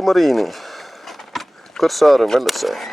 Moto Morini Corsaro Veloce.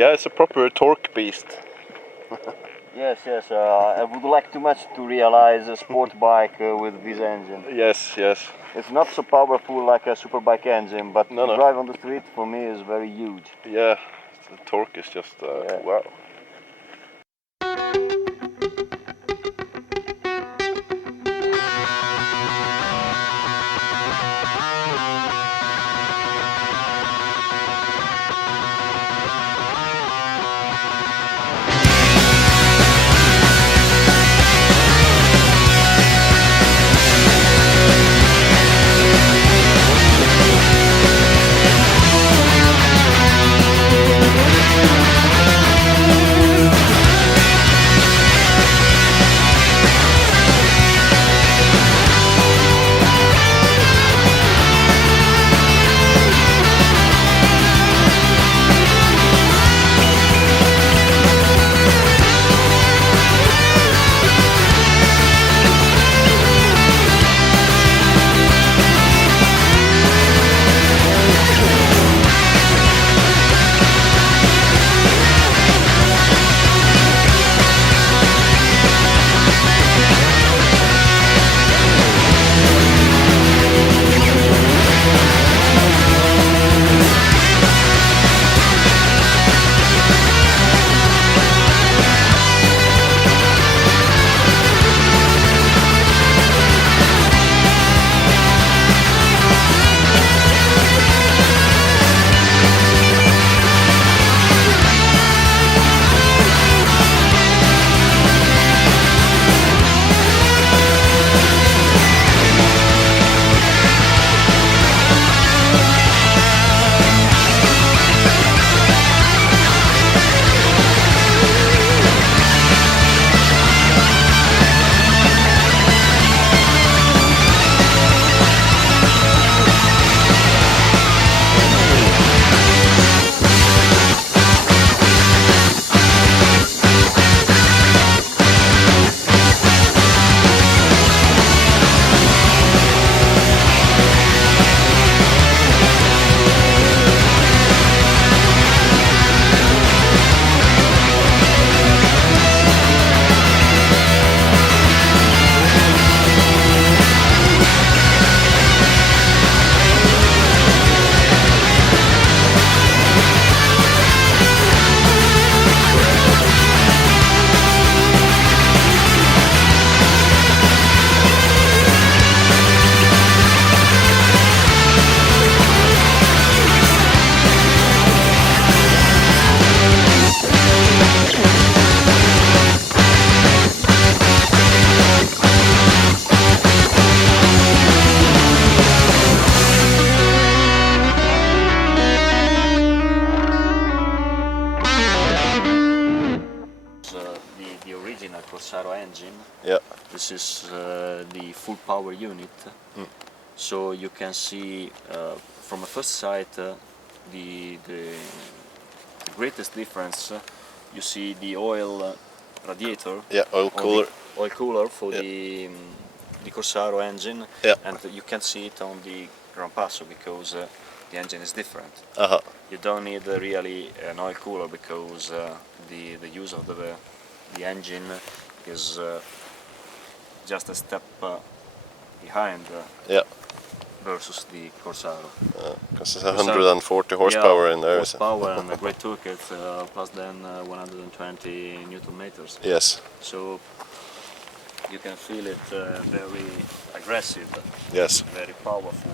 Yeah, it's a proper torque beast. Yes, yes. I would like too much to realize a sport bike with this engine. Yes, yes. It's not so powerful like a superbike engine, but No, to no. drive on the street for me is very huge. Yeah, the torque is just Yeah. wow. The original Corsaro engine. Yeah. This is the full power unit. So you can see from a first sight the greatest difference. You see the oil radiator. Yeah, oil cooler. Oil cooler for the Corsaro engine. Yeah. And you can see it on the Gran Passo because the engine is different. Uh-huh. You don't need really an oil cooler because the use of the engine is just a step behind Yeah. versus the Corsaro. Because it's 140 horsepower in there. Horsepower and a great toolkit plus then 120 Newton meters. Yes. So you can feel it very aggressive. Yes. Very powerful.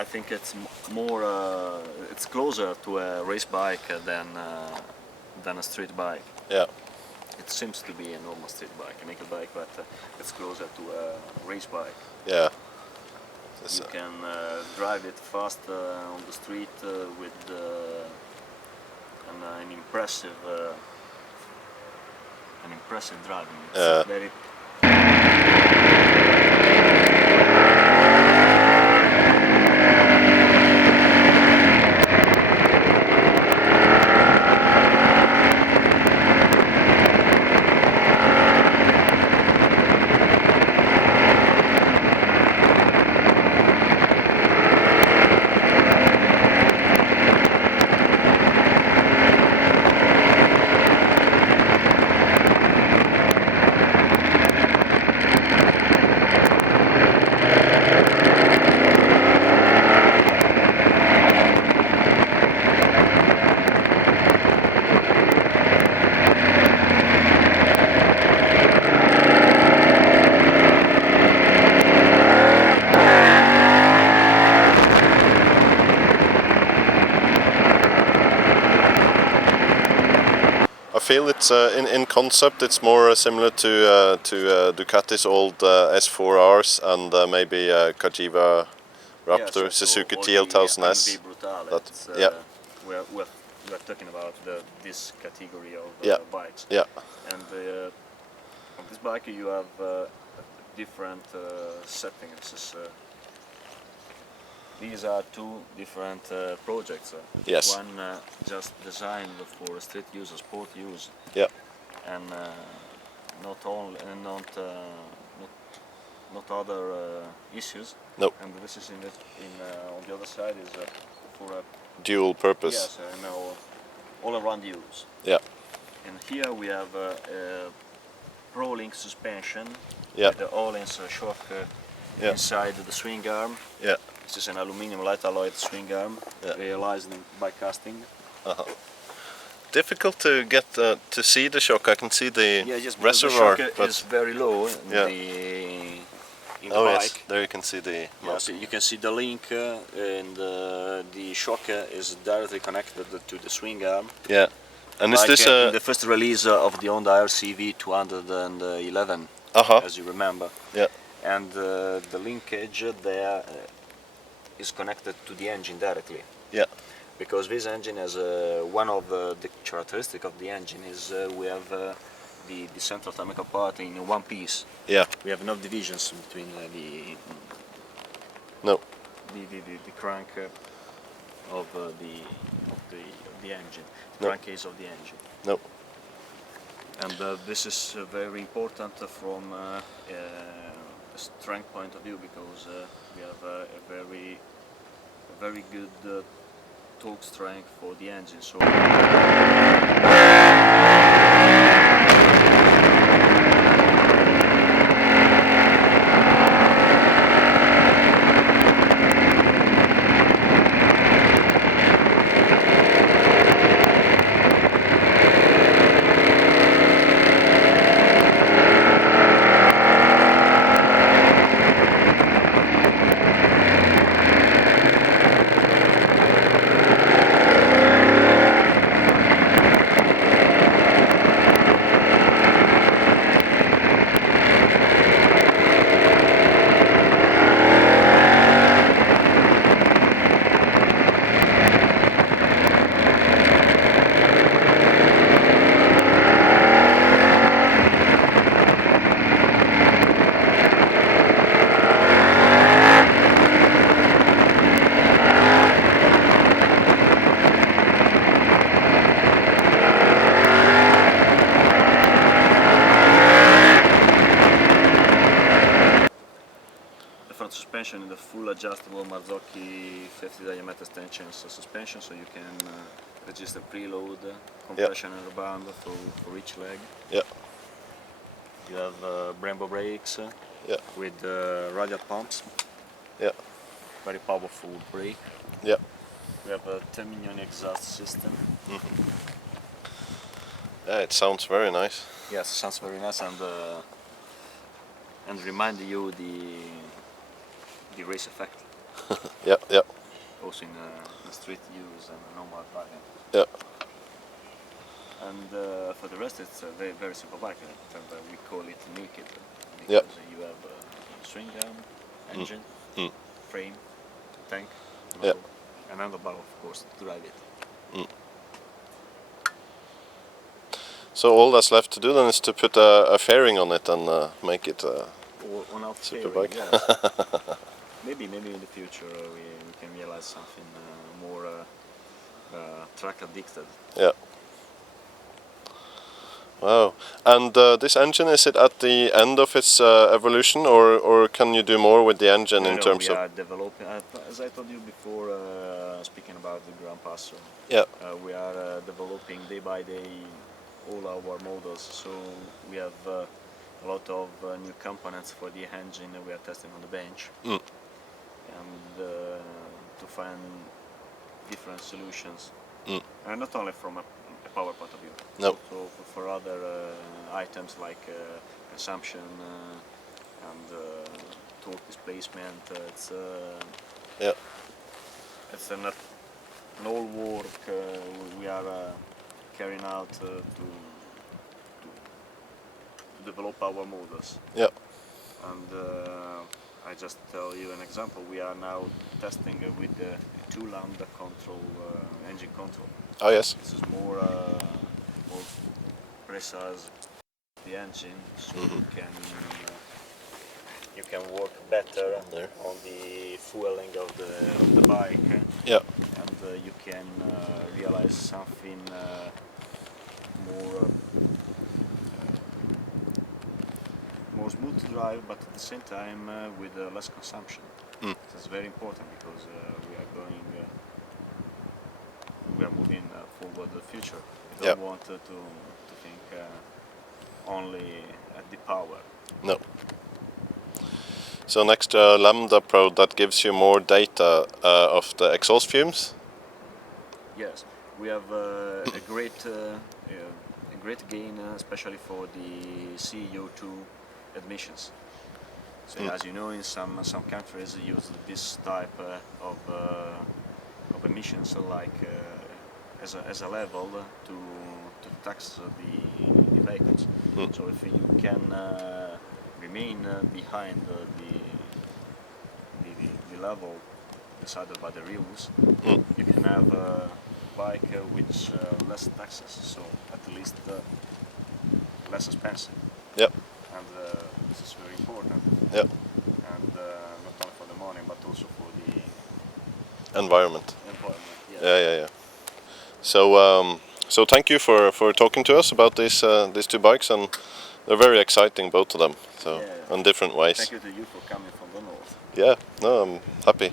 I think it's more. It's closer to a race bike than a street bike. Yeah. It seems to be a normal street bike, a naked bike, but it's closer to a race bike. Yeah. You can drive it fast on the street with an impressive driving. It's very feel it's in concept it's more similar to Ducati's old S4Rs and maybe Cagiva Raptor, Yes, Suzuki or TL1000S. the Brutale. That, yeah. We're talking about this category of Yeah. bikes. Yeah. And on this bike you have different settings. These are two different projects. Yes. One just designed for street use, sport use, Yeah. and not other issues. No. And this is on the other side is for a Dual purpose. yes, all around use. Yeah. And here we have rolling suspension. Yeah. With the all-ins shock Yeah. inside the swing arm. Yeah. This is an aluminium light alloyed swing arm realized by casting. Difficult to get to see the shock. I can see the Just reservoir, the shock but is very low in Yeah. the oh bike. yes, there you can see the Yeah, so you can see the link and the shock is directly connected to the swing arm. yeah. And is Like, this in the first release of the Honda RCV 211, as you remember? Yeah. And the linkage there is connected to the engine directly. Yeah. Because this engine has one of the characteristics of the engine is we have the central thermical part in one piece. Yeah. We have no divisions between No. the crank of the engine, the No. crankcase of the engine. No. And this is very important from a strength point of view because we have a very good torque strength for the engine. So suspension in the full adjustable Marzocchi 50 diameter tension suspension, so you can register preload, compression and rebound for each leg. Yeah. You have Brembo brakes with radial pumps. Yeah. Very powerful brake. Yeah. We have a 10 million exhaust system. Yeah, it sounds very nice. Yes, sounds very nice and remind you the race effect. Yeah, yeah. Also in street use and normal driving. Yeah. And for the rest, it's a very simple bike. We call it naked because Yeah. you have a swing arm, engine, frame, tank, Yeah. and handlebar, of course, to drive it. So all that's left to do then is to put a fairing on it and make it Or on our super fairing, bike. yes. maybe in the future we can realize something more track addicted. Yeah. Wow. And this engine, is it at the end of its evolution, or can you do more with the engine in terms we of? are developing, as I told you before, speaking about the Gran Passo. Yeah. We are developing day by day all our models. So we have a lot of new components for the engine we are testing on the bench, and to find different solutions, and not only from a power point of view. No. So for other items like consumption and torque displacement, it's an all work we are carrying out to develop our models. Yeah. And I just tell you an example. We are now testing with the 2 lambda control, engine control. Oh yes. This is more precise the engine, so you can work better There. on the fueling of the bike. Yeah. And you can realize something more smooth to drive, but at the same time with less consumption. It's very important because we are moving forward the future. We don't want to think only at the power. No. So next Lambda Pro, that gives you more data of the exhaust fumes. Yes, we have a great gain, especially for the CO2 emissions. So as you know, in some countries use this type of emissions like as a level to tax the vehicles. So if you can remain behind the level decided by the rules, you can have a bike with less taxes, so at least less expensive. Yep. And this is very important. Yep. And not only for the money, but also for the Environment. Yes. Yeah. So thank you for talking to us about these 2 bikes, and they're very exciting, both of them. So in different ways. Thank you to you for coming from the north. Yeah. No, I'm happy.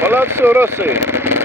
Palazzo Rossi.